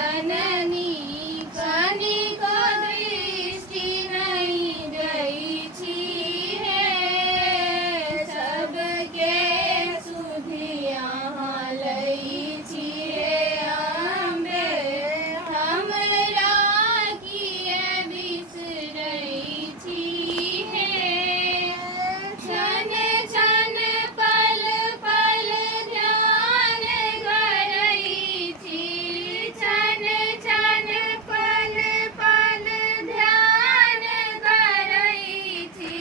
जननी कनिक दृष्टि नहीं दै छी हे सबके सुधि अहाँ लै छी हे अम्बे हमरा किए बिसरै छी हे क्षण क्षण पल पल ध्यान करै छी क्षण क्षण पल पल ध्यान करै छी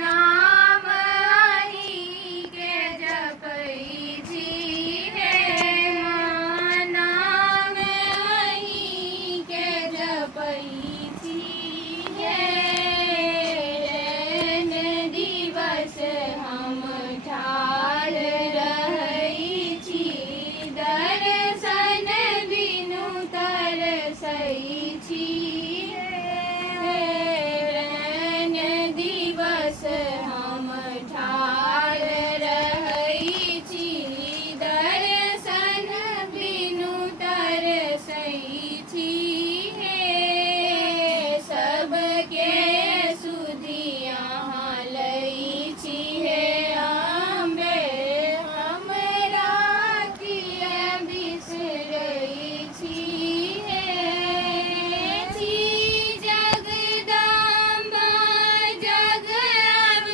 नाम अहींके जपै छी हे माँ नाम अहींके जपै